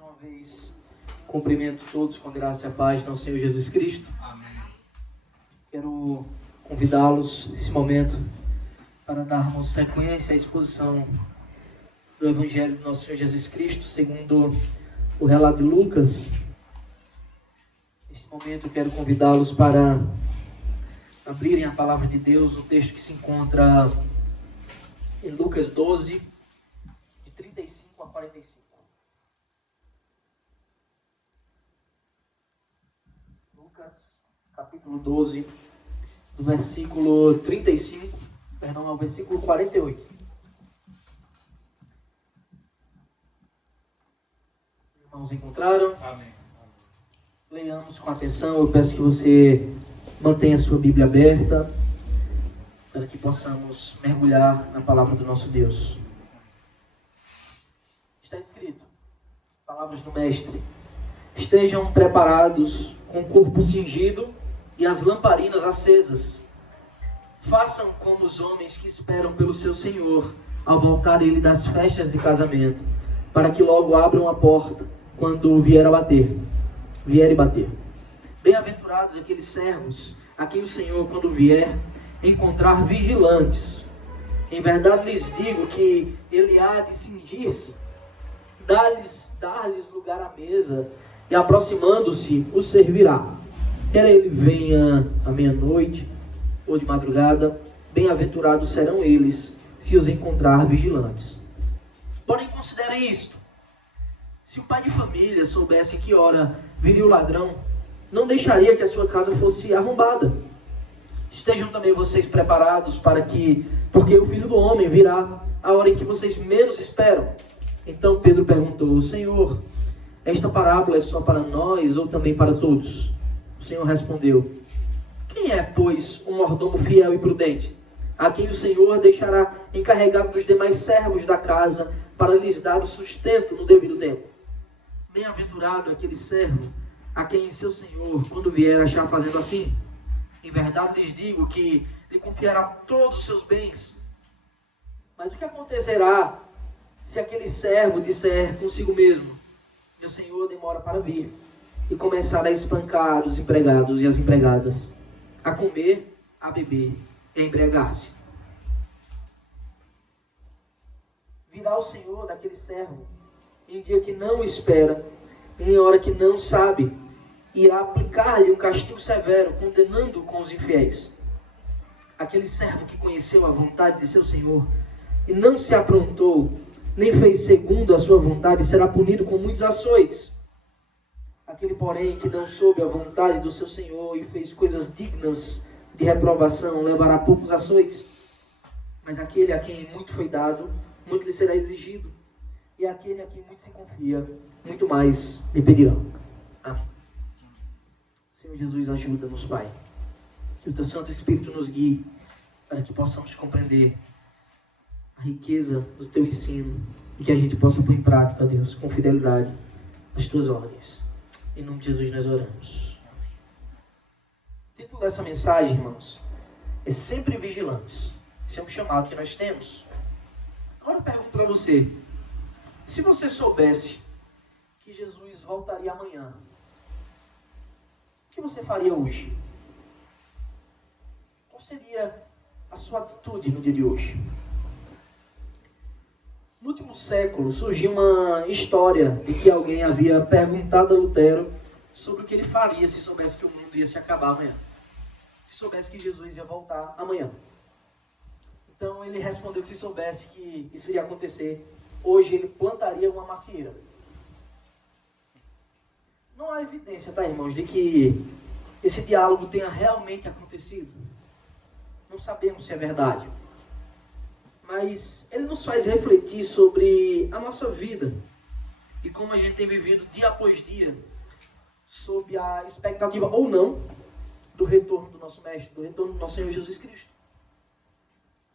uma vez, cumprimento todos com graça e a paz do Senhor Jesus Cristo. Amém. Quero convidá-los nesse momento para darmos sequência à exposição do Evangelho do nosso Senhor Jesus Cristo, segundo o relato de Lucas. Neste momento eu quero convidá-los para abrirem a palavra de Deus, o texto que se encontra em Lucas 12, de 35 a 45. Lucas, capítulo 12, do versículo 35, ao versículo 48. Os irmãos encontraram? Amém. Leiamos com atenção. Eu peço que você mantenha a sua Bíblia aberta, para que possamos mergulhar na palavra do nosso Deus. Está escrito, palavras do Mestre: estejam preparados com o corpo cingido e as lamparinas acesas. Façam como os homens que esperam pelo seu Senhor, ao voltar ele das festas de casamento, para que logo abram a porta quando vier e bater. Bem-aventurados aqueles servos a quem o Senhor, quando vier, encontrar vigilantes. Em verdade lhes digo que ele há de cingir-se, dar-lhes lugar à mesa, e aproximando-se os servirá. Quer ele venha à meia-noite ou de madrugada, bem-aventurados serão eles, se os encontrar vigilantes. Porém, considerem isto: se o pai de família soubesse em que hora viria o ladrão, não deixaria que a sua casa fosse arrombada. Estejam também vocês preparados porque o Filho do Homem virá a hora em que vocês menos esperam. Então Pedro perguntou: Senhor, esta parábola é só para nós ou também para todos? O Senhor respondeu: quem é, pois, um mordomo fiel e prudente, a quem o Senhor deixará encarregado dos demais servos da casa para lhes dar o sustento no devido tempo? Bem-aventurado aquele servo a quem seu Senhor, quando vier, achar fazendo assim. Em verdade lhes digo que lhe confiará todos os seus bens. Mas o que acontecerá se aquele servo disser consigo mesmo: meu Senhor demora para vir, e começar a espancar os empregados e as empregadas, a comer, a beber e a embriagar-se? Virá o Senhor daquele servo em dia que não espera, em hora que não sabe, irá aplicar-lhe um castigo severo, condenando-o com os infiéis. Aquele servo que conheceu a vontade de seu Senhor e não se aprontou, nem fez segundo a sua vontade, será punido com muitos açoites. Aquele, porém, que não soube a vontade do seu Senhor e fez coisas dignas de reprovação, levará poucos açoites. Mas aquele a quem muito foi dado, muito lhe será exigido. E aquele a quem muito se confia, muito mais lhe pedirão. Amém. Senhor Jesus, ajuda-nos, Pai. Que o Teu Santo Espírito nos guie, para que possamos compreender a riqueza do Teu ensino e que a gente possa pôr em prática, Deus, com fidelidade, as Tuas ordens. Em nome de Jesus nós oramos. O título dessa mensagem, irmãos, é Sempre Vigilantes. Esse é um chamado que nós temos. Agora eu pergunto para você: se você soubesse que Jesus voltaria amanhã, o que você faria hoje? Qual seria a sua atitude no dia de hoje? No último século surgiu uma história de que alguém havia perguntado a Lutero sobre o que ele faria se soubesse que o mundo ia se acabar amanhã. Se soubesse que Jesus ia voltar amanhã. Então ele respondeu que se soubesse que isso iria acontecer, hoje ele plantaria uma macieira. Não há evidência, tá, irmãos, de que esse diálogo tenha realmente acontecido. Não sabemos se é verdade. Mas ele nos faz refletir sobre a nossa vida e como a gente tem vivido dia após dia, sob a expectativa ou não do retorno do nosso Mestre, do retorno do nosso Senhor Jesus Cristo.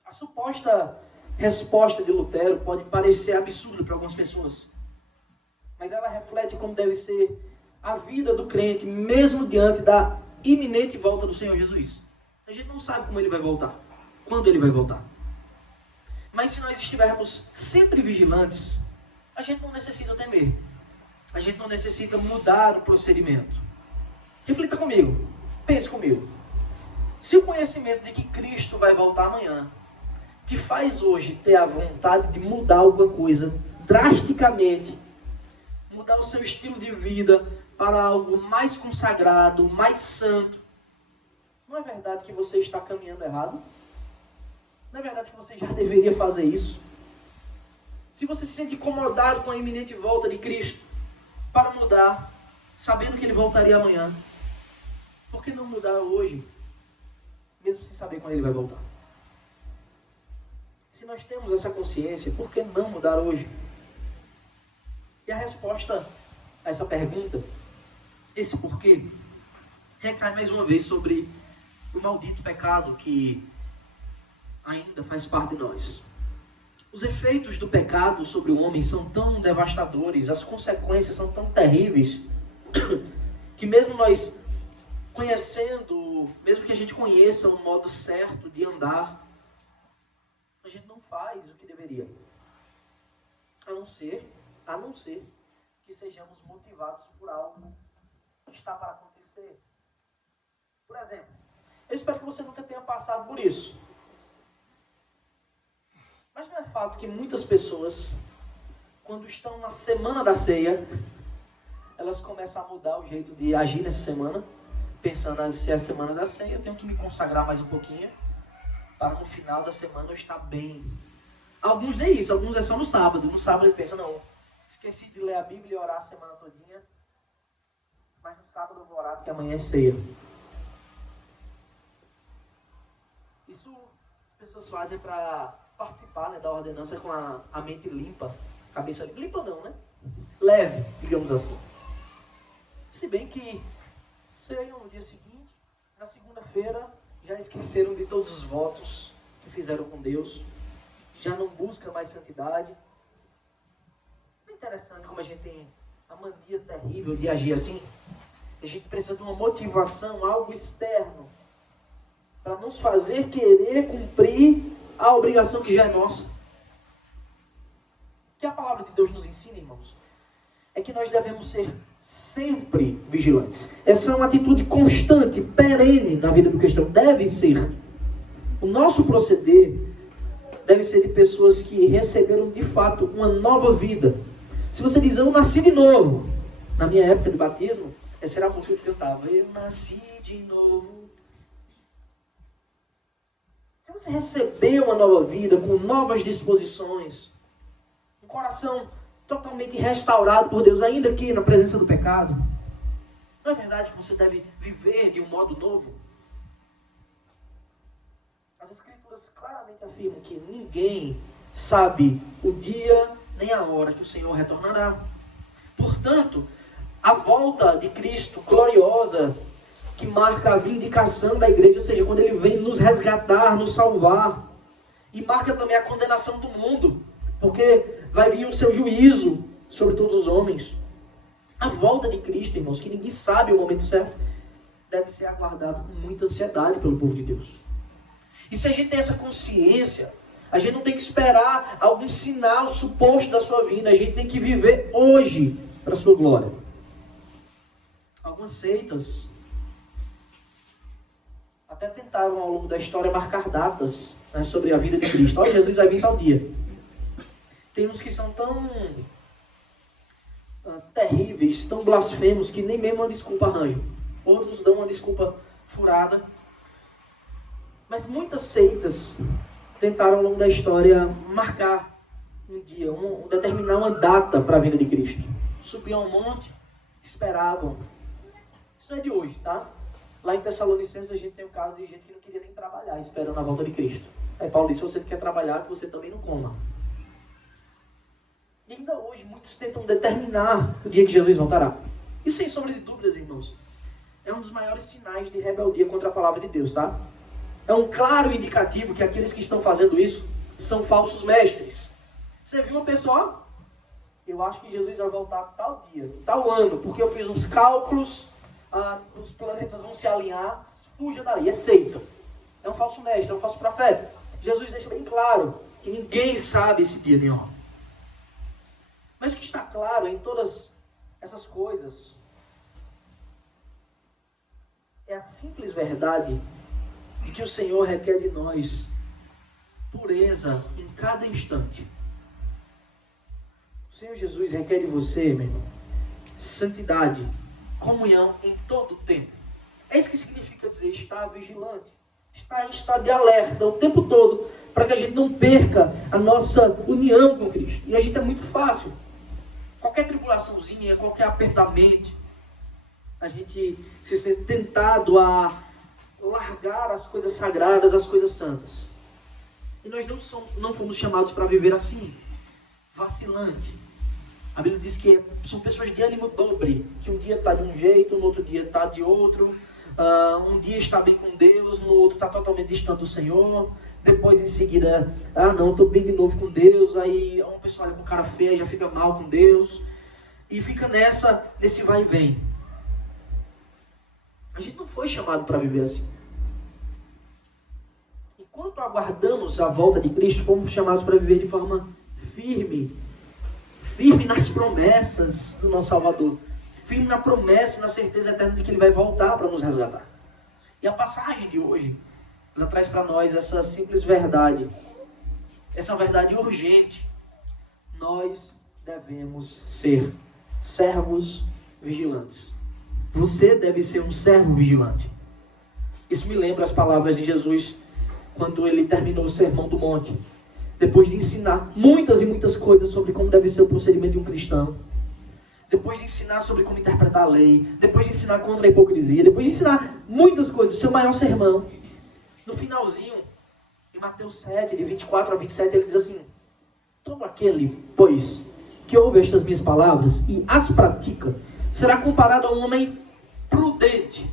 A suposta resposta de Lutero pode parecer absurda para algumas pessoas, mas ela reflete como deve ser a vida do crente, mesmo diante da iminente volta do Senhor Jesus. A gente não sabe como ele vai voltar, quando ele vai voltar. Mas se nós estivermos sempre vigilantes, a gente não necessita temer. a gente não necessita mudar o procedimento. Reflita comigo, pense comigo. Se o conhecimento de que Cristo vai voltar amanhã te faz hoje ter a vontade de mudar alguma coisa drasticamente, mudar o seu estilo de vida para algo mais consagrado, mais santo, não é verdade que você está caminhando errado? Não é verdade que você já deveria fazer isso? Se você se sente incomodado com a iminente volta de Cristo, para mudar, sabendo que Ele voltaria amanhã, por que não mudar hoje, mesmo sem saber quando Ele vai voltar? Se nós temos essa consciência, por que não mudar hoje? E a resposta a essa pergunta, esse porquê, recai mais uma vez sobre o maldito pecado que ainda faz parte de nós. Os efeitos do pecado sobre o homem são tão devastadores, as consequências são tão terríveis, que mesmo nós conhecendo, mesmo que a gente conheça o modo certo de andar, a gente não faz o que deveria. A não ser que sejamos motivados por algo que está para acontecer. Por exemplo, eu espero que você nunca tenha passado por isso. Mas não é fato que muitas pessoas, quando estão na semana da ceia, elas começam a mudar o jeito de agir nessa semana, pensando, se é a semana da ceia, eu tenho que me consagrar mais um pouquinho, para no final da semana eu estar bem. Alguns nem isso, alguns é só no sábado. No sábado ele pensa, não, esqueci de ler a Bíblia e orar a semana todinha, mas no sábado eu vou orar porque amanhã é ceia. Isso as pessoas fazem para participar, né, da ordenança com a mente limpa, cabeça limpa não, né? Leve, digamos assim. Se bem que ceiam no dia seguinte, na segunda-feira, já esqueceram de todos os votos que fizeram com Deus, já não buscam mais santidade. É interessante como a gente tem a mania terrível de agir assim. A gente precisa de uma motivação, algo externo, para nos fazer querer cumprir a obrigação que já é nossa. O que a palavra de Deus nos ensina, irmãos, é que nós devemos ser sempre vigilantes. Essa é uma atitude constante, perene na vida do cristão. Deve ser. O nosso proceder deve ser de pessoas que receberam de fato uma nova vida. Se você diz, eu nasci de novo. Na minha época de batismo, essa era a música que eu cantava. Eu nasci de novo. Se você recebeu uma nova vida, com novas disposições, um coração totalmente restaurado por Deus, ainda aqui na presença do pecado, não é verdade que você deve viver de um modo novo? As Escrituras claramente afirmam que ninguém sabe o dia nem a hora que o Senhor retornará. Portanto, a volta de Cristo gloriosa, que marca a vindicação da igreja, ou seja, quando Ele vem nos resgatar, nos salvar, e marca também a condenação do mundo, porque vai vir o seu juízo sobre todos os homens. A volta de Cristo, irmãos, que ninguém sabe o momento certo, deve ser aguardado com muita ansiedade pelo povo de Deus. E se a gente tem essa consciência, a gente não tem que esperar algum sinal suposto da sua vinda, a gente tem que viver hoje para a sua glória. Algumas seitas até tentaram ao longo da história marcar datas, né, sobre a vida de Cristo. Olha, Jesus vai vir tal dia. Tem uns que são tão terríveis, tão blasfemos, que nem mesmo uma desculpa arranjam. Outros dão uma desculpa furada. Mas muitas seitas tentaram ao longo da história marcar um dia, determinar uma data para a vinda de Cristo. Subiam ao monte, esperavam. Isso não é de hoje, tá? Lá em Tessalonicenses a gente tem o caso de gente que não queria nem trabalhar, esperando a volta de Cristo. Aí Paulo disse, se você não quer trabalhar, que você também não coma. E ainda hoje, muitos tentam determinar o dia que Jesus voltará. E sem sombra de dúvidas, irmãos, é um dos maiores sinais de rebeldia contra a palavra de Deus, tá? É um claro indicativo que aqueles que estão fazendo isso são falsos mestres. Você viu uma pessoa, eu acho que Jesus vai voltar tal dia, tal ano, porque eu fiz uns cálculos, os planetas vão se alinhar, fuja daí, é seita. É um falso mestre, é um falso profeta. Jesus deixa bem claro que ninguém sabe esse dia nem hora. Mas o que está claro em todas essas coisas é a simples verdade de que o Senhor requer de nós pureza em cada instante. O Senhor Jesus requer de você, meu irmão, santidade, comunhão em todo o tempo. É isso que significa dizer estar vigilante, estar em estado de alerta o tempo todo, para que a gente não perca a nossa união com Cristo. E a gente é muito fácil. Qualquer tribulaçãozinha, qualquer apertamento, a gente se sente tentado a largar as coisas sagradas, as coisas santas. E nós não fomos chamados para viver assim, vacilante. A Bíblia diz que são pessoas de ânimo dobre, que um dia está de um jeito, no outro dia está de outro. Um dia está bem com Deus, no outro está totalmente distante do Senhor. Depois em seguida, não, estou bem de novo com Deus. Aí uma pessoa olha com cara feia e já fica mal com Deus. E fica nesse vai e vem. A gente não foi chamado para viver assim. Enquanto aguardamos a volta de Cristo, fomos chamados para viver de forma firme nas promessas do nosso Salvador, firme na promessa e na certeza eterna de que Ele vai voltar para nos resgatar. E a passagem de hoje, ela traz para nós essa simples verdade, essa verdade urgente. Nós devemos ser servos vigilantes. Você deve ser um servo vigilante. Isso me lembra as palavras de Jesus quando Ele terminou o Sermão do Monte. Depois de ensinar muitas e muitas coisas sobre como deve ser o procedimento de um cristão, depois de ensinar sobre como interpretar a lei, depois de ensinar contra a hipocrisia, depois de ensinar muitas coisas, o seu maior sermão, no finalzinho, em Mateus 7, de 24 a 27, ele diz assim: todo aquele, pois, que ouve estas minhas palavras e as pratica, será comparado a um homem prudente.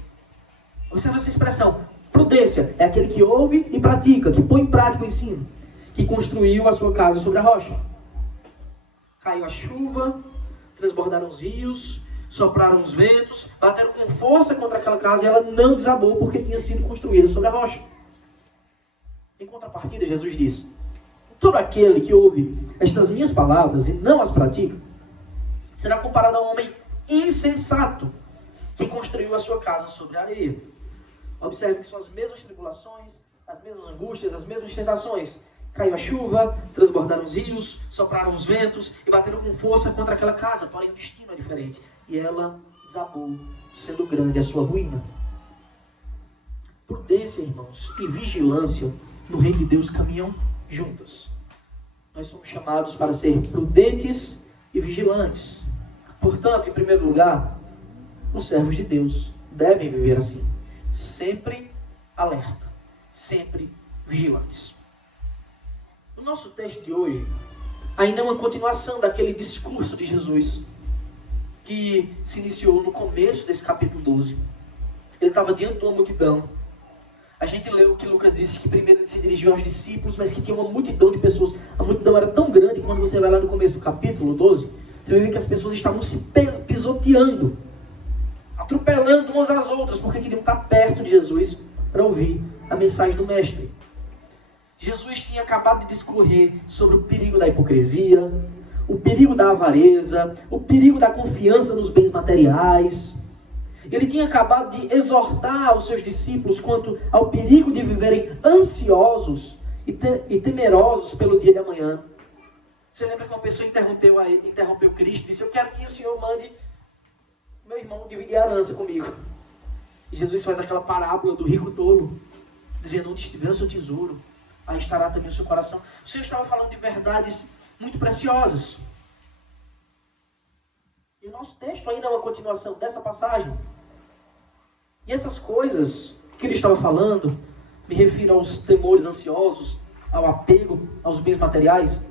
Observa essa expressão, prudência, é aquele que ouve e pratica, que põe em prática o ensino, que construiu a sua casa sobre a rocha. Caiu a chuva, transbordaram os rios, sopraram os ventos, bateram com força contra aquela casa e ela não desabou porque tinha sido construída sobre a rocha. Em contrapartida, Jesus disse: todo aquele que ouve estas minhas palavras e não as pratica, será comparado a um homem insensato que construiu a sua casa sobre a areia. Observe que são as mesmas tribulações, as mesmas angústias, as mesmas tentações. Caiu a chuva, transbordaram os rios, sopraram os ventos e bateram com força contra aquela casa, porém o destino é diferente. E ela desabou, sendo grande a sua ruína. Prudência, irmãos, e vigilância no reino de Deus caminham juntas. Nós somos chamados para ser prudentes e vigilantes. Portanto, em primeiro lugar, os servos de Deus devem viver assim, sempre alerta, sempre vigilantes. O nosso texto de hoje ainda é uma continuação daquele discurso de Jesus que se iniciou no começo desse capítulo 12. Ele estava diante de uma multidão. A gente leu que Lucas disse que primeiro ele se dirigiu aos discípulos, mas que tinha uma multidão de pessoas. A multidão era tão grande que quando você vai lá no começo do capítulo 12, você vai ver que as pessoas estavam se pisoteando, atropelando umas às outras, porque queriam estar perto de Jesus para ouvir a mensagem do Mestre. Jesus tinha acabado de discorrer sobre o perigo da hipocrisia, o perigo da avareza, o perigo da confiança nos bens materiais. Ele tinha acabado de exortar os seus discípulos quanto ao perigo de viverem ansiosos e temerosos pelo dia de amanhã. Você lembra que uma pessoa interrompeu Cristo e disse: eu quero que o Senhor mande meu irmão dividir a herança comigo. E Jesus faz aquela parábola do rico tolo, dizendo: onde estiver o seu tesouro, aí estará também o seu coração. O Senhor estava falando de verdades muito preciosas. E o nosso texto ainda é uma continuação dessa passagem. E essas coisas que ele estava falando, me refiro aos temores ansiosos, ao apego aos bens materiais,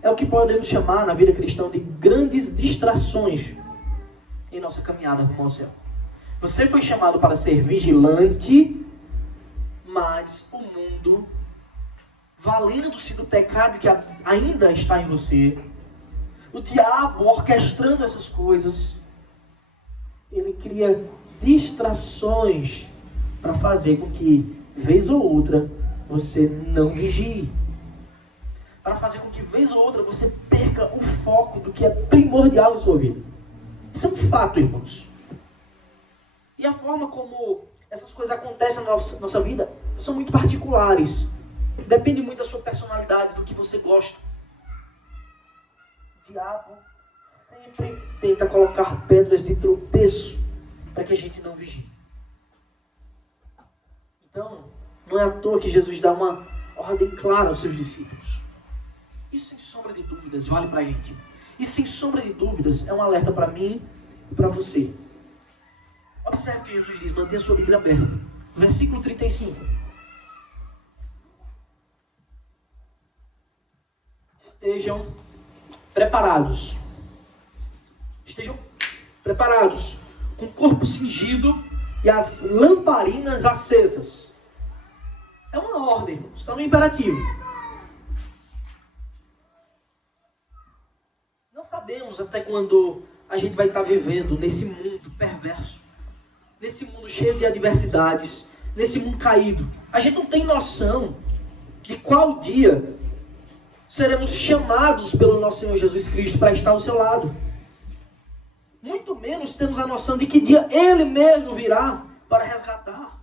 é o que podemos chamar na vida cristã de grandes distrações em nossa caminhada rumo ao céu. Você foi chamado para ser vigilante, mas o mundo, valendo-se do pecado que ainda está em você, o diabo orquestrando essas coisas, ele cria distrações para fazer com que, vez ou outra, você não vigie. Para fazer com que, vez ou outra, você perca o foco do que é primordial em sua vida. Isso é um fato, irmãos. E a forma como essas coisas acontecem na nossa vida são muito particulares. Depende muito da sua personalidade, do que você gosta. O diabo sempre tenta colocar pedras de tropeço para que a gente não vigie. Então, não é à toa que Jesus dá uma ordem clara aos seus discípulos. Isso, sem sombra de dúvidas, vale para a gente. Isso, sem sombra de dúvidas, é um alerta para mim e para você. Observe o que Jesus diz, mantenha a sua Bíblia aberta. Versículo 35. Estejam preparados. Estejam preparados, com o corpo cingido e as lamparinas acesas. É uma ordem, irmãos. Está no imperativo. Não sabemos até quando a gente vai estar vivendo nesse mundo perverso, nesse mundo cheio de adversidades, nesse mundo caído. A gente não tem noção de qual dia seremos chamados pelo nosso Senhor Jesus Cristo para estar ao seu lado. Muito menos temos a noção de que dia Ele mesmo virá para resgatar.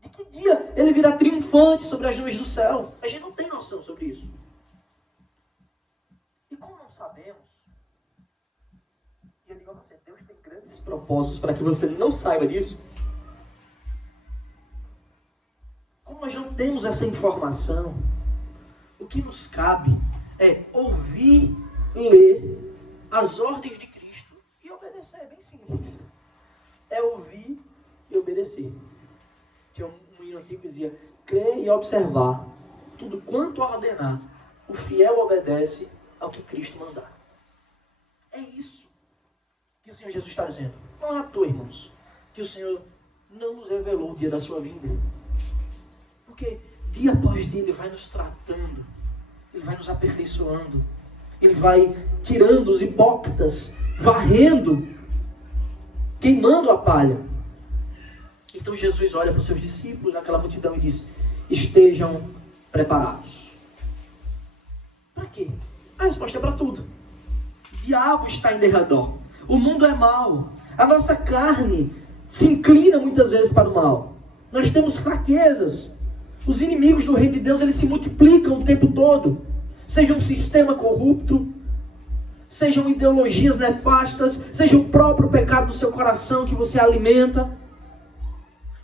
De que dia Ele virá triunfante sobre as nuvens do céu. A gente não tem noção sobre isso. E como não sabemos, e eu digo a você, Deus tem grandes propósitos para que você não saiba disso. Como nós não temos essa informação, o que nos cabe é ouvir, ler as ordens de Cristo e obedecer. É bem simples. É ouvir e obedecer. Tinha um hino antigo que dizia: crer e observar tudo quanto ordenar, o fiel obedece ao que Cristo mandar. É isso que o Senhor Jesus está dizendo. Não é à toa, irmãos, que o Senhor não nos revelou o dia da sua vinda. Porque dia após dia Ele vai nos tratando, Ele vai nos aperfeiçoando, Ele vai tirando os hipócritas, varrendo, queimando a palha. Então Jesus olha para os seus discípulos, naquela multidão, e diz: estejam preparados. Para quê? A resposta é para tudo. O diabo está em derredor. O mundo é mau. A nossa carne se inclina muitas vezes para o mal. Nós temos fraquezas. Os inimigos do reino de Deus, eles se multiplicam o tempo todo. Seja um sistema corrupto, sejam ideologias nefastas, seja o próprio pecado do seu coração que você alimenta.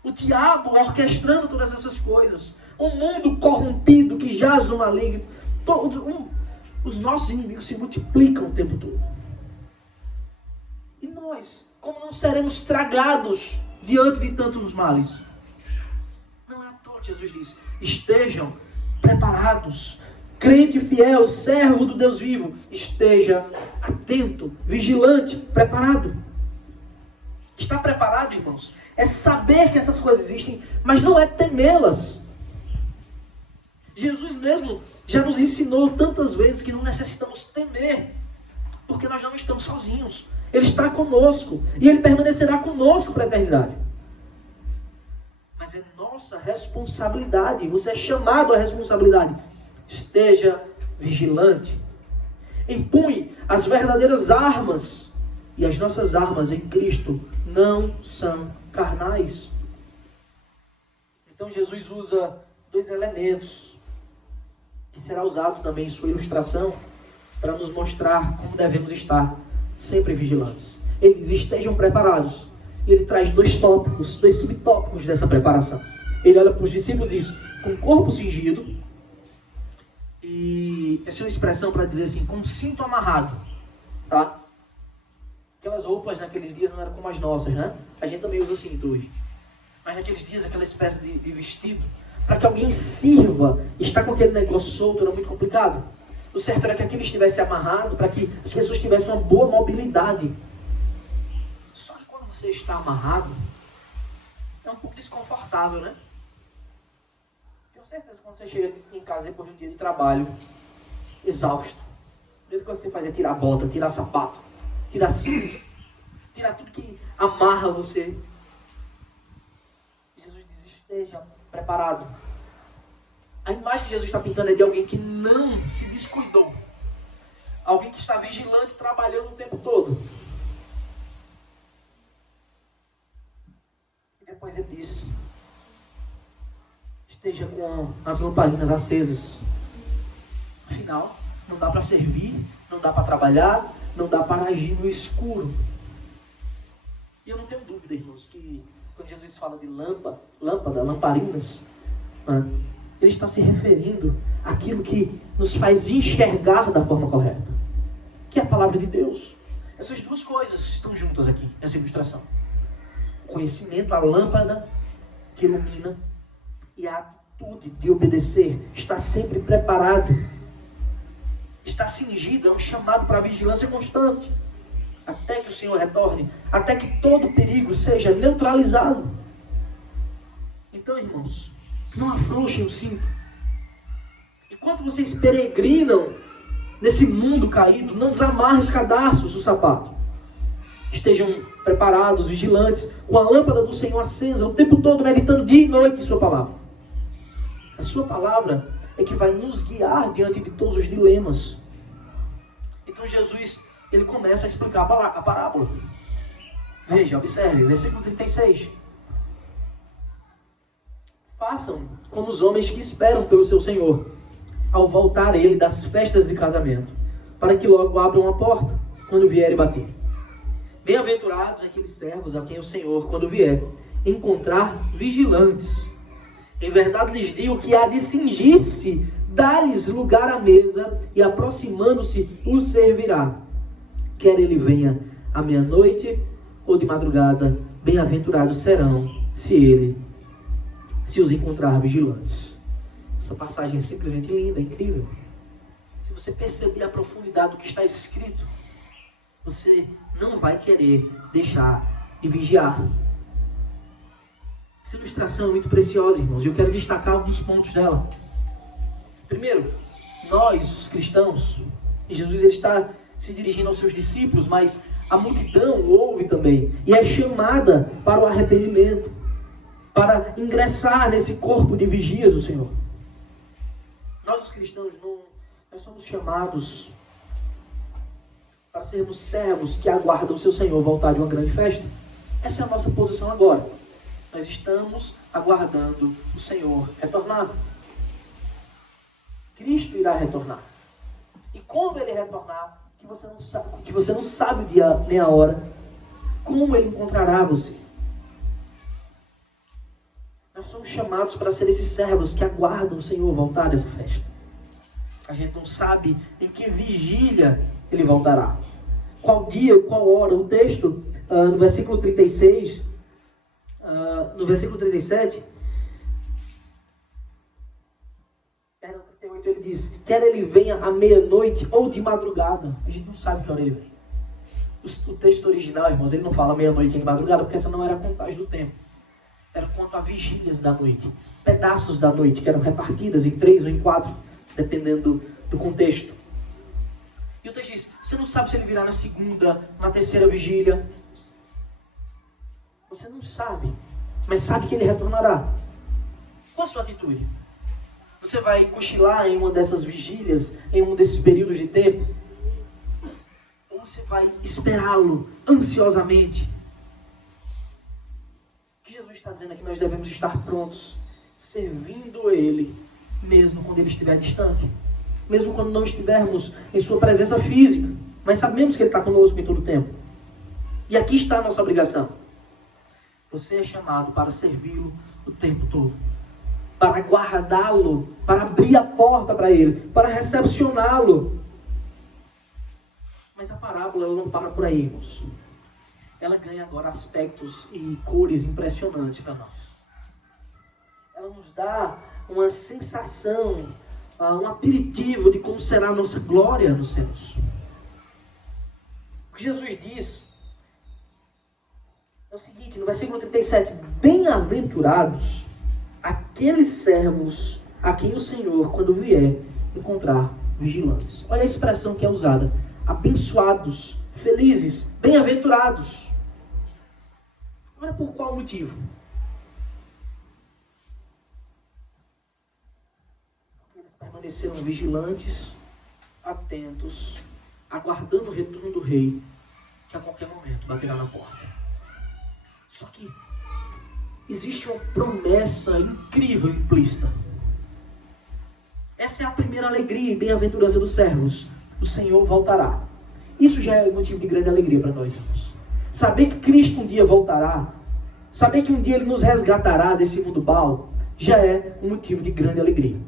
O diabo orquestrando todas essas coisas. Um mundo corrompido que jaz no maligno. Os nossos inimigos se multiplicam o tempo todo. E nós, como não seremos tragados diante de tantos males? Não é à toa que Jesus diz: estejam preparados. Crente fiel, servo do Deus vivo, esteja atento, vigilante, preparado. Estar preparado, irmãos, é saber que essas coisas existem, mas não é temê-las. Jesus mesmo já nos ensinou tantas vezes que não necessitamos temer, porque nós não estamos sozinhos. Ele está conosco e Ele permanecerá conosco para a eternidade. Mas é nossa responsabilidade, você é chamado à responsabilidade. Esteja vigilante. Empunhe as verdadeiras armas. E as nossas armas em Cristo não são carnais. Então Jesus usa dois elementos, que será usado também em sua ilustração, para nos mostrar como devemos estar sempre vigilantes. Ele diz: estejam preparados. E ele traz dois tópicos, dois subtópicos dessa preparação. Ele olha para os discípulos e diz: com o corpo cingido. E essa é uma expressão para dizer assim, com o cinto amarrado. Tá? Aquelas roupas naqueles dias não eram como as nossas, né? A gente também usa cinto hoje. Mas naqueles dias, aquela espécie de vestido, para que alguém sirva, estar com aquele negócio solto era muito complicado. O certo era que aquilo estivesse amarrado, para que as pessoas tivessem uma boa mobilidade. Só que quando você está amarrado, é um pouco desconfortável, né? Tenho certeza que quando você chega em casa depois de um dia de trabalho, exausto, o primeiro que você faz é tirar a bota, tirar sapato, tirar cinto, tirar tudo que amarra você. Jesus diz: esteja preparado. A imagem que Jesus está pintando é de alguém que não se descuidou. Alguém que está vigilante, trabalhando o tempo todo. Depois ele diz: esteja com as lamparinas acesas. Afinal, não dá para servir, não dá para trabalhar, não dá para agir no escuro. E eu não tenho dúvida, irmãos, que quando Jesus fala de lâmpada, lamparinas, ele está se referindo àquilo que nos faz enxergar da forma correta, que é a palavra de Deus. Essas duas coisas estão juntas aqui, nessa ilustração. O conhecimento, a lâmpada que ilumina, e a atitude de obedecer, está sempre preparado, está cingido, é um chamado para a vigilância constante, até que o Senhor retorne, até que todo perigo seja neutralizado. Então, irmãos, não afrouxem o cinto. Enquanto vocês peregrinam nesse mundo caído, não desamarrem os cadarços do sapato. Estejam preparados, vigilantes, com a lâmpada do Senhor acesa, o tempo todo meditando dia e noite em sua palavra. A sua palavra é que vai nos guiar diante de todos os dilemas. Então Jesus, ele começa a explicar a parábola. Veja, observe, versículo 36. Façam como os homens que esperam pelo seu Senhor, ao voltar ele das festas de casamento, para que logo abram a porta, quando vier e bater. Bem-aventurados aqueles servos a quem o Senhor, quando vier, encontrar vigilantes. Em verdade lhes digo que há de cingir-se, dar-lhes lugar à mesa, e aproximando-se, os servirá. Quer ele venha à meia-noite ou de madrugada, bem-aventurados serão, se os encontrar vigilantes. Essa passagem é simplesmente linda, é incrível. Se você perceber a profundidade do que está escrito, você não vai querer deixar de vigiar. Essa ilustração é muito preciosa, irmãos, e eu quero destacar alguns pontos dela. Primeiro, nós, os cristãos, e Jesus ele está se dirigindo aos seus discípulos, mas a multidão ouve também, e é chamada para o arrependimento, para ingressar nesse corpo de vigias do Senhor. Nós, os cristãos, nós somos chamados para sermos servos que aguardam o seu Senhor voltar de uma grande festa. Essa é a nossa posição agora. Nós estamos aguardando o Senhor retornar. Cristo irá retornar. E quando Ele retornar, que você não sabe o dia nem a hora, como Ele encontrará você. Nós somos chamados para ser esses servos que aguardam o Senhor voltar dessa festa. A gente não sabe em que vigília Ele voltará. Qual dia, qual hora. O texto, no versículo 36, no versículo 37, perdão, 38, ele diz: quer ele venha à meia-noite ou de madrugada. A gente não sabe que hora ele vem. O texto original, irmãos, ele não fala meia-noite e de madrugada, porque essa não era a contagem do tempo. Era quanto a vigílias da noite, pedaços da noite, que eram repartidas em 3 ou em 4, dependendo do contexto. E o texto diz: você não sabe se ele virá na segunda, na terceira vigília. Você não sabe, mas sabe que ele retornará. Qual a sua atitude? Você vai cochilar em uma dessas vigílias, em um desses períodos de tempo? Ou você vai esperá-lo ansiosamente? O que Jesus está dizendo é que nós devemos estar prontos, servindo Ele, mesmo quando Ele estiver distante. Mesmo quando não estivermos em sua presença física. Mas sabemos que Ele está conosco em todo o tempo. E aqui está a nossa obrigação. Você é chamado para servi-lo o tempo todo. Para guardá-lo, para abrir a porta para Ele, para recepcioná-lo. Mas a parábola ela não para por aí, irmãos. Ela ganha agora aspectos e cores impressionantes para nós. Ela nos dá uma sensação, um aperitivo de como será a nossa glória nos céus. O que Jesus diz é o seguinte, no versículo 37, bem-aventurados aqueles servos a quem o Senhor, quando vier, encontrar vigilantes. Olha a expressão que é usada. Abençoados, felizes, bem-aventurados. Agora, por qual motivo? Porque eles permaneceram vigilantes, atentos, aguardando o retorno do rei, que a qualquer momento baterá na porta. Só que existe uma promessa incrível implícita. Essa é a primeira alegria e bem-aventurança dos servos. O Senhor voltará. Isso já é motivo de grande alegria para nós, irmãos. Saber que Cristo um dia voltará, saber que um dia Ele nos resgatará desse mundo mau, já é um motivo de grande alegria.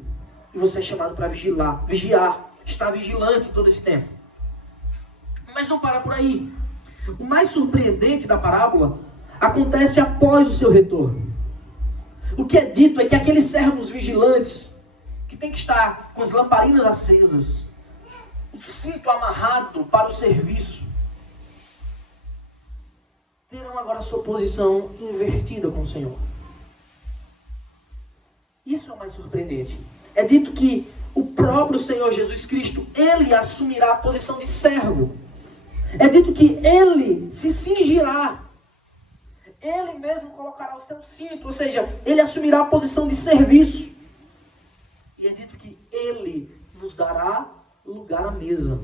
E você é chamado para vigiar, estar vigilante todo esse tempo. Mas não para por aí. O mais surpreendente da parábola acontece após o seu retorno. O que é dito é que aqueles servos vigilantes, que tem que estar com as lamparinas acesas, o cinto amarrado para o serviço, terão agora a sua posição invertida com o Senhor. Isso é o mais surpreendente. É dito que o próprio Senhor Jesus Cristo, Ele assumirá a posição de servo. É dito que Ele se cingirá. Ele mesmo colocará o seu cinto, ou seja, Ele assumirá a posição de serviço. E é dito que Ele nos dará lugar à mesa.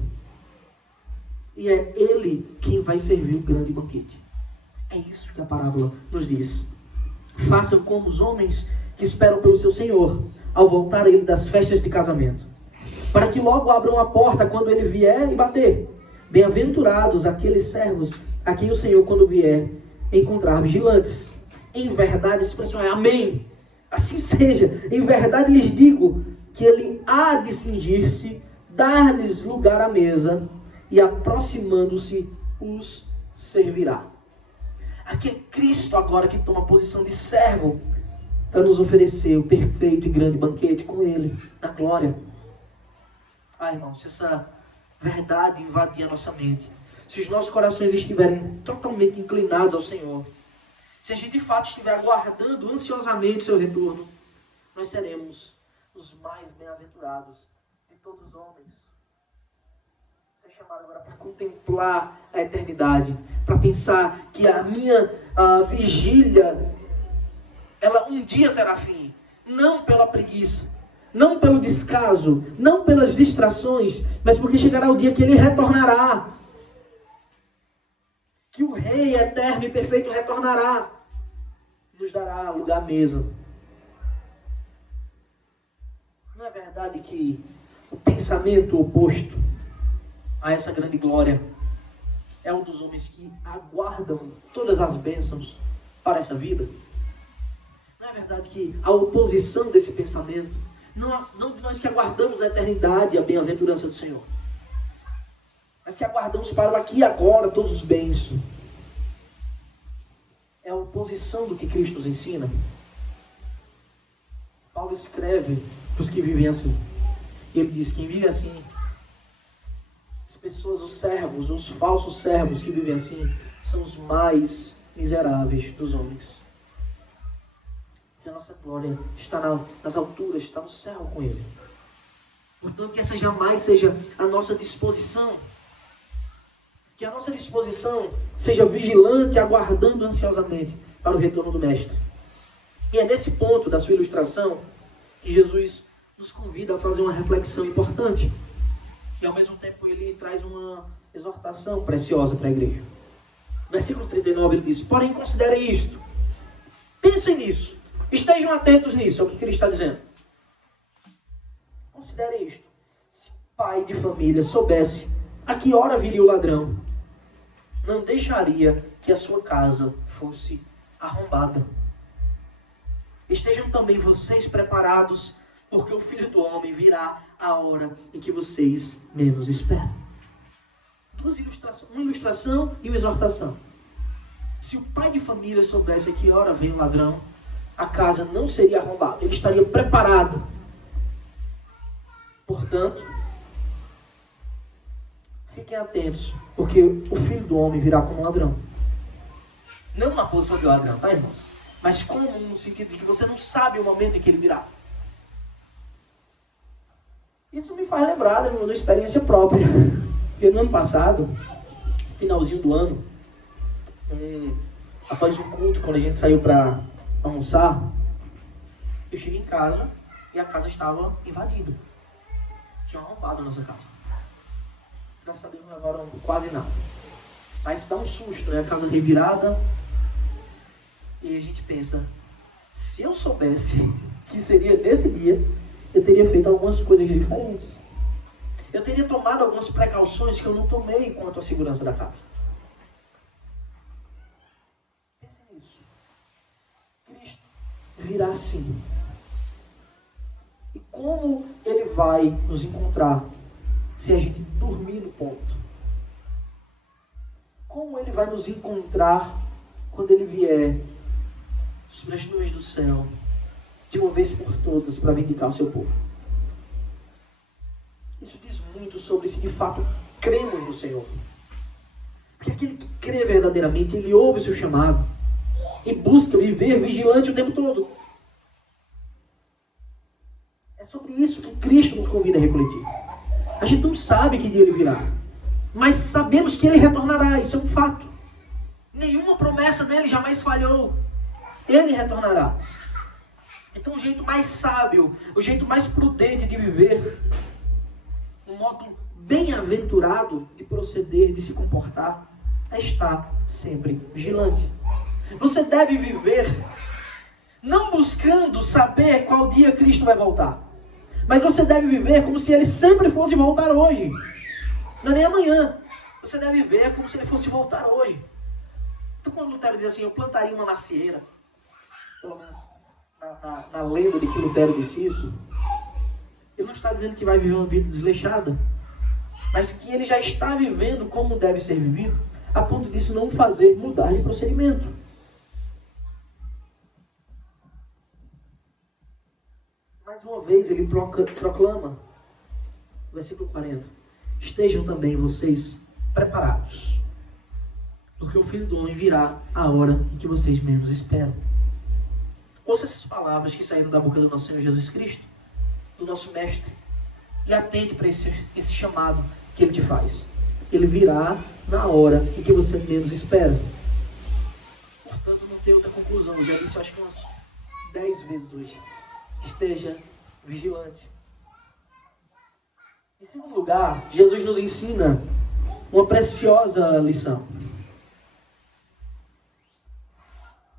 E é Ele quem vai servir o grande banquete. É isso que a parábola nos diz. Façam como os homens que esperam pelo seu Senhor, ao voltar Ele das festas de casamento, para que logo abram a porta quando Ele vier e bater. Bem-aventurados aqueles servos a quem o Senhor, quando vier, encontrar vigilantes. Em verdade, a expressão é amém. Assim seja. Em verdade lhes digo que Ele há de cingir-se, dar-lhes lugar à mesa, e aproximando-se os servirá. Aqui é Cristo agora que toma a posição de servo para nos oferecer o perfeito e grande banquete com Ele, na glória. Ah, irmãos, se essa verdade invadir a nossa mente, se os nossos corações estiverem totalmente inclinados ao Senhor, se a gente de fato estiver aguardando ansiosamente o seu retorno, nós seremos os mais bem-aventurados de todos os homens. Você é chamado agora para contemplar a eternidade, para pensar que a minha vigília, ela um dia terá fim, não pela preguiça, não pelo descaso, não pelas distrações, mas porque chegará o dia que Ele retornará, que o Rei eterno e perfeito retornará, nos dará lugar à mesa. Não é verdade que o pensamento oposto a essa grande glória é um dos homens que aguardam todas as bênçãos para essa vida? Não é verdade que a oposição desse pensamento, não de nós que aguardamos a eternidade e a bem-aventurança do Senhor, mas que aguardamos para o aqui e agora todos os bens, é a oposição do que Cristo nos ensina? Paulo escreve para os que vivem assim. E ele diz: quem vive assim, as pessoas, os servos, os falsos servos que vivem assim, são os mais miseráveis dos homens. Que a nossa glória está nas alturas, está no céu com Ele. Portanto, que essa jamais seja a nossa disposição. Que a nossa disposição seja vigilante, aguardando ansiosamente para o retorno do Mestre. E é nesse ponto da sua ilustração que Jesus nos convida a fazer uma reflexão importante. E ao mesmo tempo Ele traz uma exortação preciosa para a igreja. No versículo 39 Ele diz: porém, considerem isto. Pensem nisso. Estejam atentos nisso, é o que Cristo está dizendo. Considerem isto. Se o pai de família soubesse a que hora viria o ladrão, não deixaria que a sua casa fosse arrombada. Estejam também vocês preparados, porque o Filho do Homem virá a hora em que vocês menos esperam. Duas ilustrações, uma ilustração e uma exortação. Se o pai de família soubesse a que hora vem o ladrão, a casa não seria arrombada, ele estaria preparado. Portanto, fiquem atentos, porque o Filho do Homem virá como ladrão. Não na posição de ladrão, tá, irmãos? Mas como no sentido de que você não sabe o momento em que ele virá. Isso me faz lembrar da minha experiência própria. Porque no ano passado, finalzinho do ano, após um culto, quando a gente saiu para almoçar, eu cheguei em casa e a casa estava invadida. Tinha arrombado a nossa casa. Graças a Deus não levaram quase nada. Mas dá um susto, né? A casa revirada. E a gente pensa, Se eu soubesse que seria nesse dia, eu teria feito algumas coisas diferentes. Eu teria tomado algumas precauções que eu não tomei quanto à segurança da casa. Pense nisso. Cristo virá sim. E como Ele vai nos encontrar se a gente dormir no ponto? Como Ele vai nos encontrar quando Ele vier sobre as nuvens do céu, de uma vez por todas, para vindicar o seu povo? Isso diz muito sobre se de fato cremos no Senhor. Porque aquele que crê verdadeiramente, ele ouve o seu chamado e busca viver vigilante o tempo todo. É sobre isso que Cristo nos convida a refletir. A gente não sabe que dia Ele virá, mas sabemos que Ele retornará, isso é um fato. Nenhuma promessa dele jamais falhou. Ele retornará. Então o jeito mais sábio, o jeito mais prudente de viver, um modo bem-aventurado de proceder, de se comportar, é estar sempre vigilante. Você deve viver não buscando saber qual dia Cristo vai voltar, mas você deve viver como se Ele sempre fosse voltar hoje. Não é nem amanhã. Você deve viver como se Ele fosse voltar hoje. Então quando Lutero diz assim, eu plantaria uma macieira, pelo menos na lenda de que Lutero disse isso, ele não está dizendo que vai viver uma vida desleixada, mas que ele já está vivendo como deve ser vivido, a ponto disso não fazer mudar de procedimento. Mais uma vez ele proclama, versículo 40, estejam também vocês preparados, porque o Filho do Homem virá a hora em que vocês menos esperam. Ouça essas palavras que saíram da boca do nosso Senhor Jesus Cristo, do nosso Mestre, e atente para esse chamado que Ele te faz. Ele virá na hora em que você menos espera. Portanto, não tem outra conclusão. Eu já disse, acho que umas 10 vezes hoje. Esteja vigilante. Em segundo lugar, Jesus nos ensina uma preciosa lição.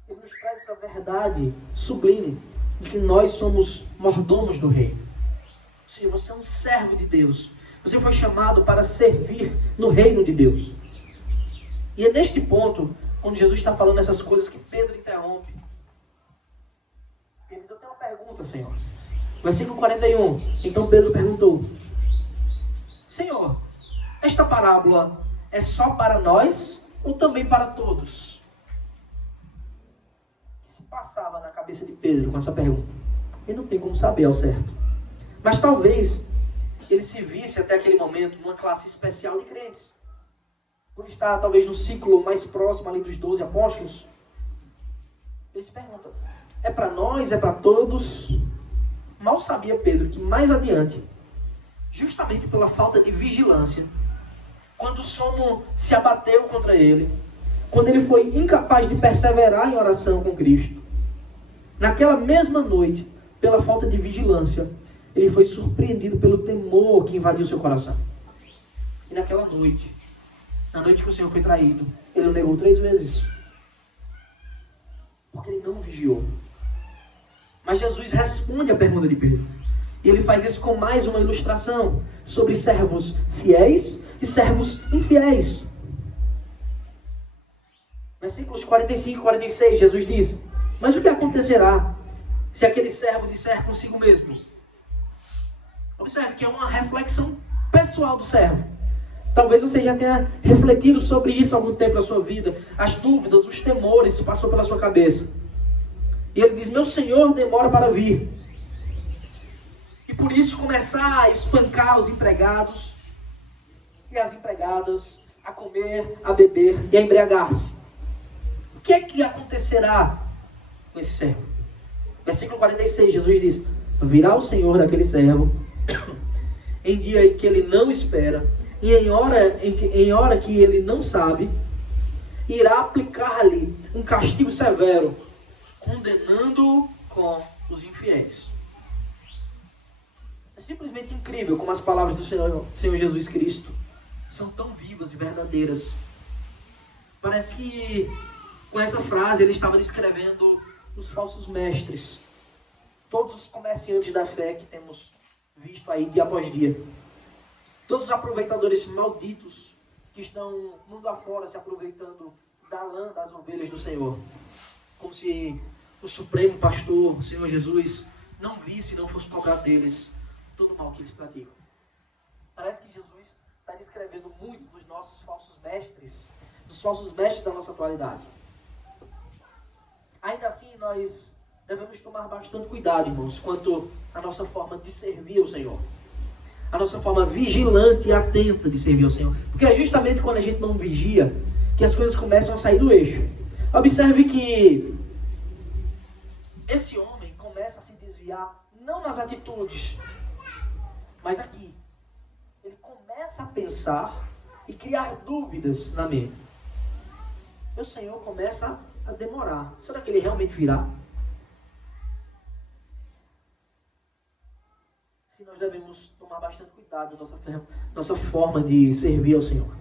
Ele nos traz essa verdade sublime de que nós somos mordomos do Rei. Ou seja, você é um servo de Deus. Você foi chamado para servir no reino de Deus. E é neste ponto, quando Jesus está falando essas coisas, que Pedro interrompe. Ele diz, eu tenho uma pergunta, Senhor. Versículo 41. Então Pedro perguntou, Senhor, esta parábola é só para nós ou também para todos? O que se passava na cabeça de Pedro com essa pergunta? Ele não tem como saber ao certo. Mas talvez ele se visse até aquele momento numa classe especial de crentes. Por estar talvez no ciclo mais próximo ali dos 12 apóstolos. Ele se pergunta, é para nós, é para todos? Mal sabia Pedro que mais adiante, justamente pela falta de vigilância, quando o sono se abateu contra ele, quando ele foi incapaz de perseverar em oração com Cristo, naquela mesma noite, pela falta de vigilância, ele foi surpreendido pelo temor que invadiu seu coração. E naquela noite, na noite que o Senhor foi traído, ele o negou 3 vezes. Porque ele não vigiou. Mas Jesus responde à pergunta de Pedro. E ele faz isso com mais uma ilustração sobre servos fiéis e servos infiéis. Versículos 45 e 46, Jesus diz, mas o que acontecerá se aquele servo disser consigo mesmo? Observe que é uma reflexão pessoal do servo. Talvez você já tenha refletido sobre isso há algum tempo na sua vida. As dúvidas, os temores se passou pela sua cabeça. E ele diz, meu Senhor demora para vir. E por isso começar a espancar os empregados e as empregadas, a comer, a beber e a embriagar-se. O que é que acontecerá com esse servo? Versículo 46, Jesus diz, virá o Senhor daquele servo em dia em que ele não espera e em hora que ele não sabe, irá aplicar-lhe um castigo severo, condenando-o com os infiéis. É simplesmente incrível como as palavras do Senhor Jesus Cristo são tão vivas e verdadeiras. Parece que com essa frase ele estava descrevendo os falsos mestres, todos os comerciantes da fé que temos visto aí dia após dia, todos os aproveitadores malditos que estão mundo afora se aproveitando da lã das ovelhas do Senhor, como se o Supremo Pastor, o Senhor Jesus, não visse, não fosse cobrar deles todo o mal que eles praticam. Parece que Jesus está descrevendo muito dos nossos falsos mestres, dos falsos mestres da nossa atualidade. Ainda assim, nós devemos tomar bastante cuidado, irmãos, quanto à nossa forma de servir ao Senhor. A nossa forma vigilante e atenta de servir ao Senhor. Porque é justamente quando a gente não vigia que as coisas começam a sair do eixo. Observe que esse homem começa a se desviar, não nas atitudes, mas aqui. Ele começa a pensar e criar dúvidas na mente. E o Senhor começa a demorar. Será que ele realmente virá? Se nós devemos tomar bastante cuidado da nossa forma de servir ao Senhor.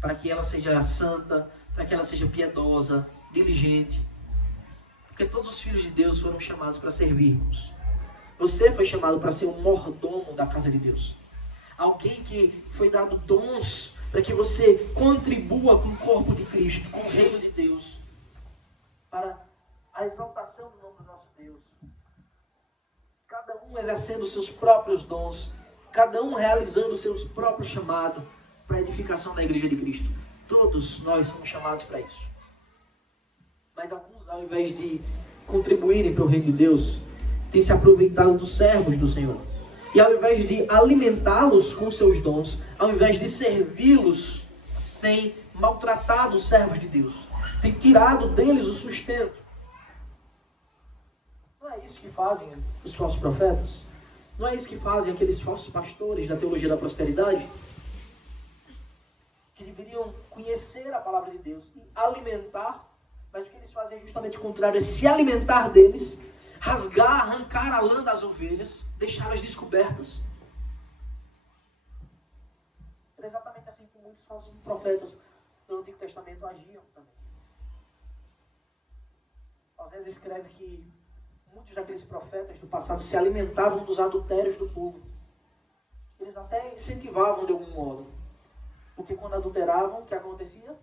Para que ela seja santa, para que ela seja piedosa, diligente. Porque todos os filhos de Deus foram chamados para servirmos. Você foi chamado para ser um mordomo da casa de Deus. Alguém que foi dado dons para que você contribua com o corpo de Cristo, com o reino de Deus, para a exaltação do nome do nosso Deus. Cada um exercendo os seus próprios dons, cada um realizando o seu próprio chamado para a edificação da igreja de Cristo. Todos nós somos chamados para isso. Mas alguns, ao invés de contribuírem para o reino de Deus, têm se aproveitado dos servos do Senhor. E ao invés de alimentá-los com seus dons, ao invés de servi-los, têm maltratado os servos de Deus. Têm tirado deles o sustento. Não é isso que fazem os falsos profetas? Não é isso que fazem aqueles falsos pastores da teologia da prosperidade? Que deveriam conhecer a palavra de Deus e alimentar, mas o que eles fazem é justamente o contrário, é se alimentar deles, rasgar, arrancar a lã das ovelhas, deixá-las descobertas. Era exatamente assim que muitos falsos profetas do Antigo Testamento agiam também. Osés escreve que muitos daqueles profetas do passado se alimentavam dos adultérios do povo. Eles até incentivavam de algum modo. Porque quando adulteravam, o que acontecia?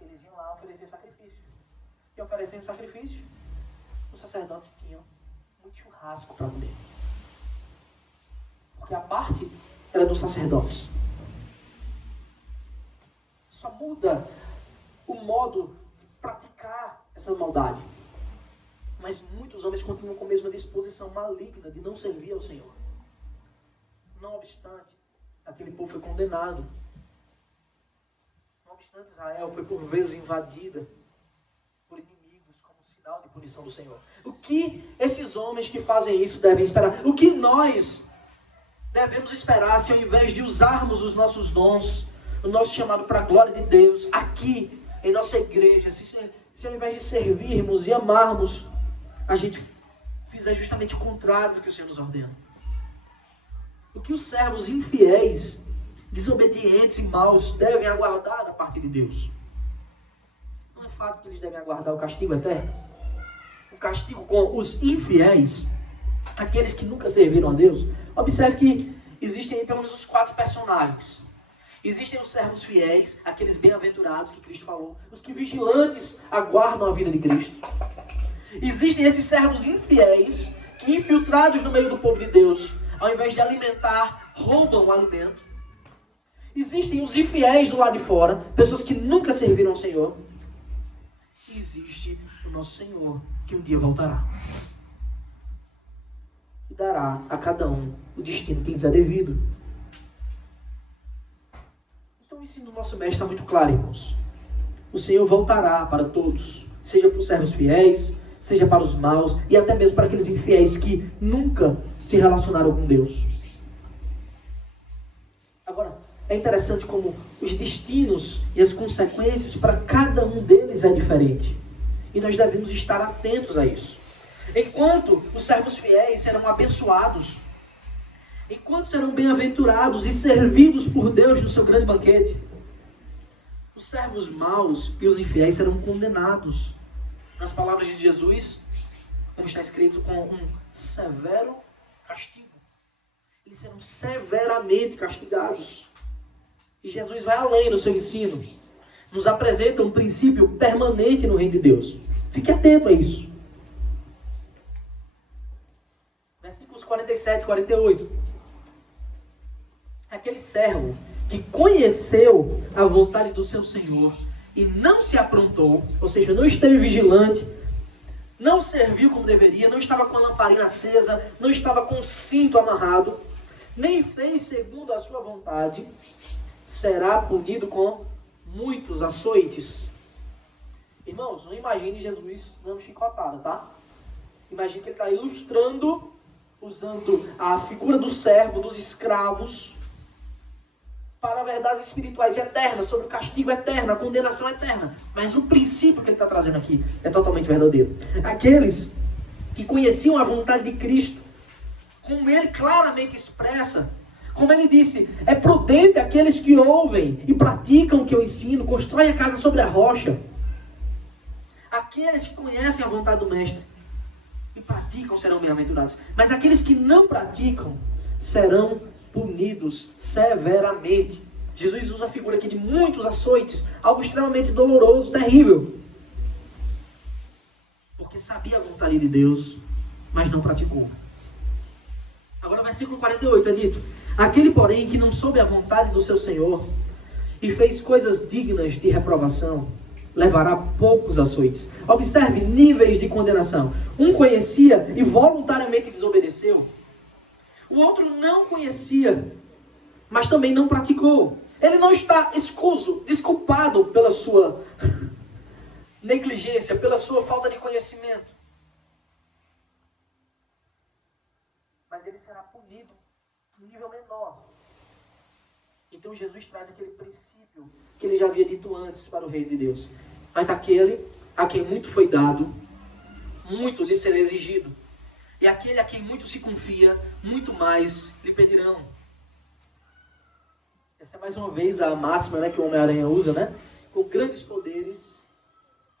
Eles iam lá oferecer sacrifício. E oferecendo sacrifício, os sacerdotes tinham muito churrasco para comer. Porque a parte era dos sacerdotes. Só muda o modo de praticar essa maldade. Mas muitos homens continuam com a mesma disposição maligna de não servir ao Senhor. Não obstante, aquele povo foi condenado. Não obstante, Israel foi por vezes invadida por inimigos como sinal de punição do Senhor. O que esses homens que fazem isso devem esperar? O que nós devemos esperar se ao invés de usarmos os nossos dons, o nosso chamado para a glória de Deus, aqui em nossa igreja, se ao invés de servirmos e amarmos, a gente fizer justamente o contrário do que o Senhor nos ordena? O que os servos infiéis, desobedientes e maus devem aguardar da parte de Deus? Não é fato que eles devem aguardar o castigo eterno? O castigo com os infiéis, aqueles que nunca serviram a Deus. Observe que existem aí pelo menos os 4 personagens. Existem os servos fiéis, aqueles bem-aventurados que Cristo falou, os que vigilantes aguardam a vinda de Cristo. Existem esses servos infiéis que, infiltrados no meio do povo de Deus, ao invés de alimentar, roubam o alimento. Existem os infiéis do lado de fora, pessoas que nunca serviram ao Senhor. E existe o nosso Senhor, que um dia voltará. E dará a cada um o destino que lhes é devido. Então o ensino do nosso mestre está muito claro, irmãos. O Senhor voltará para todos, seja para os servos fiéis, seja para os maus e até mesmo para aqueles infiéis que nunca se relacionaram com Deus. Agora, é interessante como os destinos e as consequências para cada um deles é diferente. E nós devemos estar atentos a isso. Enquanto os servos fiéis serão abençoados, enquanto serão bem-aventurados e servidos por Deus no seu grande banquete, os servos maus e os infiéis serão condenados nas palavras de Jesus, como está escrito, com um severo castigo. Eles serão severamente castigados. E Jesus vai além no seu ensino. Nos apresenta um princípio permanente no reino de Deus. Fique atento a isso. Versículos 47 e 48. Aquele servo que conheceu a vontade do seu Senhor e não se aprontou, ou seja, não esteve vigilante, não serviu como deveria, não estava com a lamparina acesa, não estava com o cinto amarrado, nem fez segundo a sua vontade, será punido com muitos açoites. Irmãos, não imagine Jesus dando chicotada, tá? Imagine que ele está ilustrando, usando a figura do servo, dos escravos, para verdades espirituais eternas, sobre o castigo eterno, a condenação eterna. Mas o princípio que ele está trazendo aqui é totalmente verdadeiro. Aqueles que conheciam a vontade de Cristo, como ele claramente expressa, como ele disse, é prudente aqueles que ouvem e praticam o que eu ensino, constroem a casa sobre a rocha. Aqueles que conhecem a vontade do Mestre e praticam serão bem-aventurados. Mas aqueles que não praticam serão punidos severamente. Jesus usa a figura aqui de muitos açoites, algo extremamente doloroso, terrível. Porque sabia a vontade de Deus, mas não praticou. Agora, versículo 48 é dito: aquele, porém, que não soube a vontade do seu Senhor e fez coisas dignas de reprovação, levará poucos açoites. Observe níveis de condenação. Um conhecia e voluntariamente desobedeceu. O outro não conhecia, mas também não praticou. Ele não está escuso, desculpado pela sua negligência, pela sua falta de conhecimento. Mas ele será punido em nível menor. Então Jesus traz aquele princípio que ele já havia dito antes para o reino de Deus. Mas aquele a quem muito foi dado, muito lhe será exigido. E aquele a quem muito se confia, muito mais lhe pedirão. Essa é mais uma vez a máxima, né, que o Homem-Aranha usa, né? Com grandes poderes,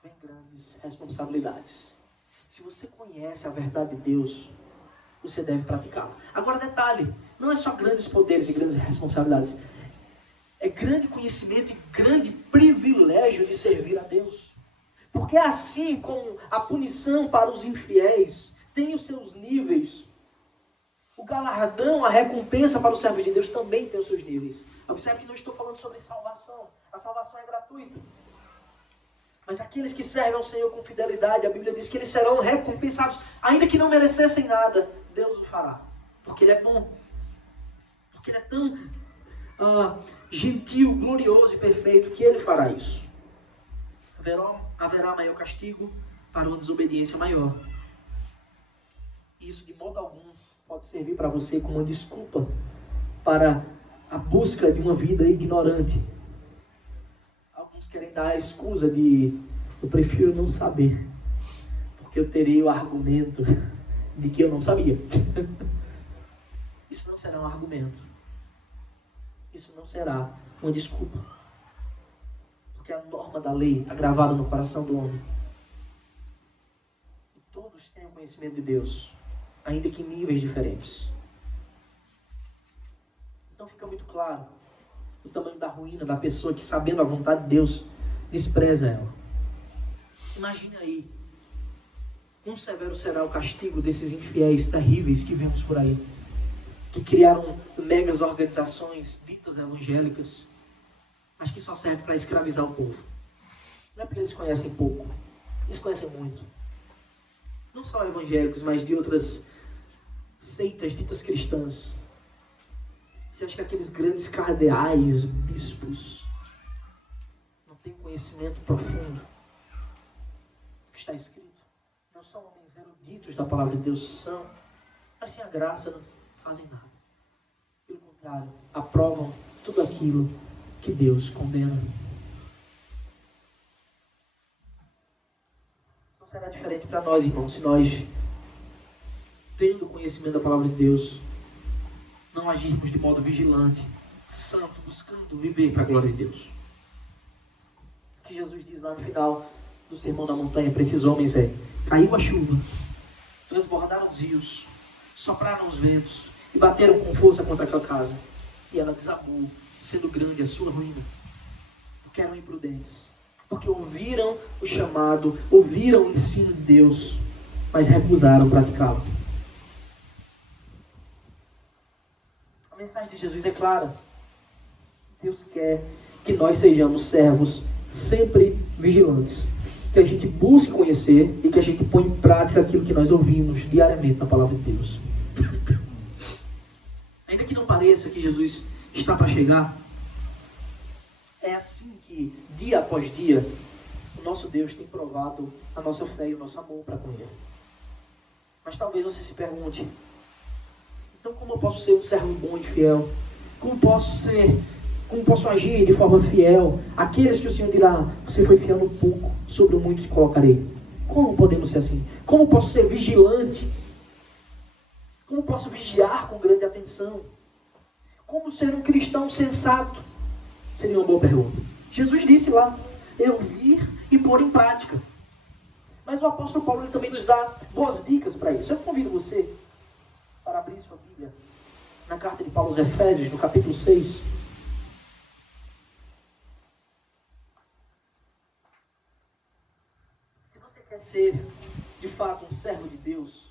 vem grandes responsabilidades. Se você conhece a verdade de Deus, você deve praticá-la. Agora, detalhe, não é só grandes poderes e grandes responsabilidades. É grande conhecimento e grande privilégio de servir a Deus. Porque assim como a punição para os infiéis tem os seus níveis, o galardão, a recompensa para os servos de Deus também tem os seus níveis. Observe que não estou falando sobre salvação. A salvação é gratuita. Mas aqueles que servem ao Senhor com fidelidade, a Bíblia diz que eles serão recompensados, ainda que não merecessem nada, Deus o fará. Porque Ele é bom. Porque Ele é tão gentil, glorioso e perfeito que Ele fará isso. Haverá maior castigo para uma desobediência maior. Isso de modo algum pode servir para você como uma desculpa para a busca de uma vida ignorante. Alguns querem dar a excusa de eu prefiro não saber, porque eu terei o argumento de que eu não sabia. Isso não será um argumento. Isso não será uma desculpa. Porque a norma da lei está gravada no coração do homem. E todos têm o conhecimento de Deus, ainda que em níveis diferentes. Então fica muito claro o tamanho da ruína da pessoa que, sabendo a vontade de Deus, despreza ela. Imagine aí, quão severo será o castigo desses infiéis terríveis que vemos por aí, que criaram megas organizações ditas evangélicas, mas que só servem para escravizar o povo. Não é porque eles conhecem pouco, eles conhecem muito. Não só evangélicos, mas de outras seitas ditas cristãs. Você acha que aqueles grandes cardeais, bispos, não têm conhecimento profundo do que está escrito? Não são homens eruditos da palavra de Deus, são, mas sem a graça não fazem nada. Pelo contrário, aprovam tudo aquilo que Deus condena. Isso não será diferente para nós, irmãos, se nós, tendo conhecimento da palavra de Deus, não agirmos de modo vigilante, santo, buscando viver para a glória de Deus. O que Jesus diz lá no final, do Sermão da Montanha para esses homens é: caiu a chuva, transbordaram os rios, sopraram os ventos e bateram com força contra aquela casa. E ela desabou, sendo grande a sua ruína. Porque eram imprudentes. Porque ouviram o chamado, ouviram o ensino de Deus, mas recusaram praticá-lo. A mensagem de Jesus é clara. Deus quer que nós sejamos servos sempre vigilantes. Que a gente busque conhecer e que a gente ponha em prática aquilo que nós ouvimos diariamente na palavra de Deus. Ainda que não pareça que Jesus está para chegar, é assim que, dia após dia, o nosso Deus tem provado a nossa fé e o nosso amor para com Ele. Mas talvez você se pergunte: então como eu posso ser um servo bom e fiel? Como posso agir de forma fiel? Aqueles que o Senhor dirá: você foi fiel no pouco, sobre o muito te colocarei. Como podemos ser assim? Como posso ser vigilante? Como posso vigiar com grande atenção? Como ser um cristão sensato? Seria uma boa pergunta. Jesus disse lá: ouvir e pôr em prática. Mas o apóstolo Paulo ele também nos dá boas dicas para isso. Eu convido você para abrir sua Bíblia na carta de Paulo aos Efésios, no capítulo 6. Se você quer ser, de fato, um servo de Deus,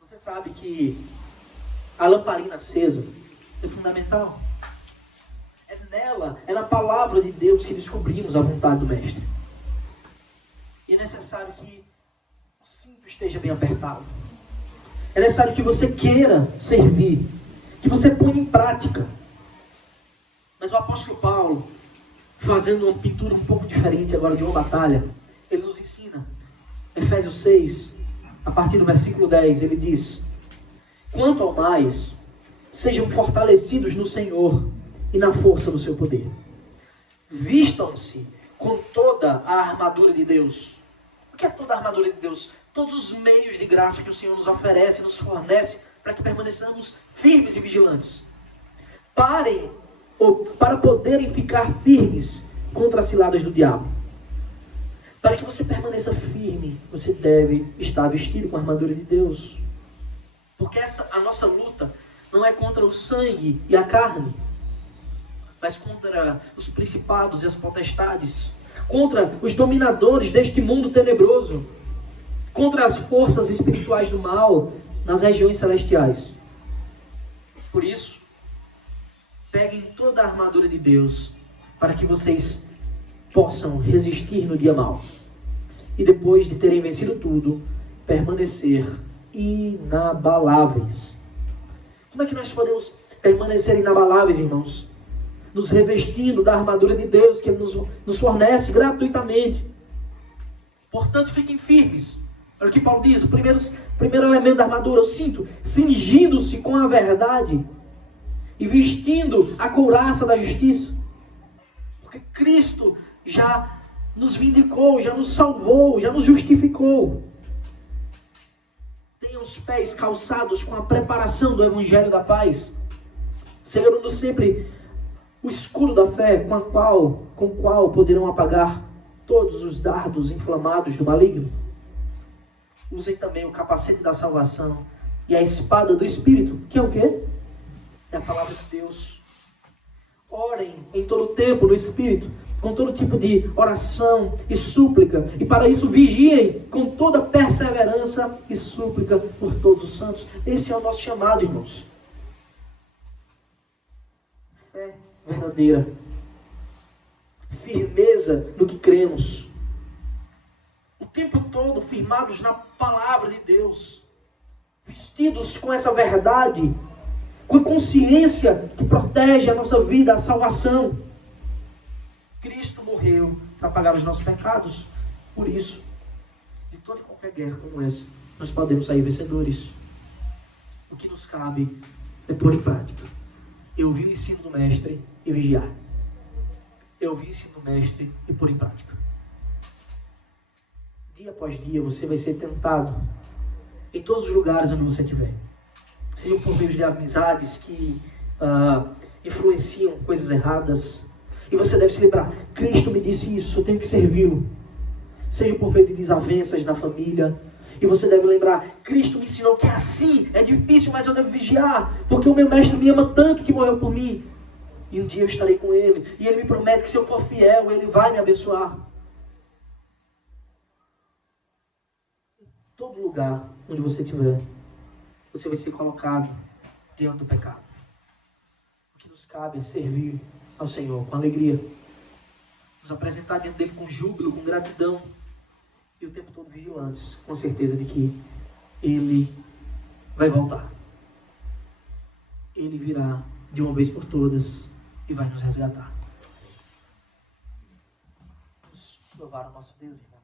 você sabe que a lamparina acesa é fundamental. É nela, é na palavra de Deus que descobrimos a vontade do Mestre. E é necessário que o cinto esteja bem apertado. É necessário que você queira servir, que você ponha em prática. Mas o apóstolo Paulo, fazendo uma pintura um pouco diferente agora de uma batalha, ele nos ensina. Efésios 6, a partir do versículo 10, ele diz: quanto ao mais, sejam fortalecidos no Senhor e na força do seu poder. Vistam-se com toda a armadura de Deus. O que é toda a armadura de Deus? Todos os meios de graça que o Senhor nos oferece, nos fornece, para que permaneçamos firmes e vigilantes. Para poderem ficar firmes contra as ciladas do diabo. Para que você permaneça firme, você deve estar vestido com a armadura de Deus. Porque a nossa luta não é contra o sangue e a carne, mas contra os principados e as potestades, contra os dominadores deste mundo tenebroso, contra as forças espirituais do mal nas regiões celestiais. Por isso, peguem toda a armadura de Deus para que vocês possam resistir no dia mau. E depois de terem vencido tudo, permanecer inabaláveis. Como é que nós podemos permanecer inabaláveis, irmãos? Nos revestindo da armadura de Deus que Ele nos fornece gratuitamente. Portanto, fiquem firmes. Olha o que Paulo diz, o primeiro elemento da armadura, o cinto, cingindo-se com a verdade e vestindo a couraça da justiça. Porque Cristo já nos vindicou, já nos salvou, já nos justificou. Tenham os pés calçados com a preparação do Evangelho da paz, segurando sempre o escudo da fé, com o qual poderão apagar todos os dardos inflamados do maligno. Usem também o capacete da salvação e a espada do Espírito, que é o quê? É a palavra de Deus. Orem em todo tempo no Espírito, com todo tipo de oração e súplica. E para isso vigiem com toda perseverança e súplica por todos os santos. Esse é o nosso chamado, irmãos. Fé verdadeira. Firmeza no que cremos. O tempo todo firmados na palavra de Deus. Vestidos com essa verdade. Com a consciência que protege a nossa vida, a salvação. Cristo morreu para pagar os nossos pecados. Por isso, de toda e qualquer guerra como essa, nós podemos sair vencedores. O que nos cabe é pôr em prática. Eu ouvi o ensino do Mestre e vigiar. Eu ouvi o ensino do Mestre e pôr em prática. Dia após dia você vai ser tentado em todos os lugares onde você estiver. Sejam por meio de amizades que influenciam coisas erradas. E você deve se lembrar, Cristo me disse isso, eu tenho que servi-lo. seja por meio de desavenças na família. E você deve lembrar, Cristo me ensinou que é assim, é difícil, mas eu devo vigiar, porque o meu mestre me ama tanto que morreu por mim. E um dia eu estarei com ele, e ele me promete que se eu for fiel, ele vai me abençoar. Em todo lugar onde você estiver, você vai ser colocado diante do pecado. O que nos cabe é servir ao Senhor com alegria, nos apresentar diante dele com júbilo, com gratidão, e o tempo todo vigilantes, com certeza de que ele vai voltar. Ele virá de uma vez por todas e vai nos resgatar. Vamos louvar o nosso Deus, irmão.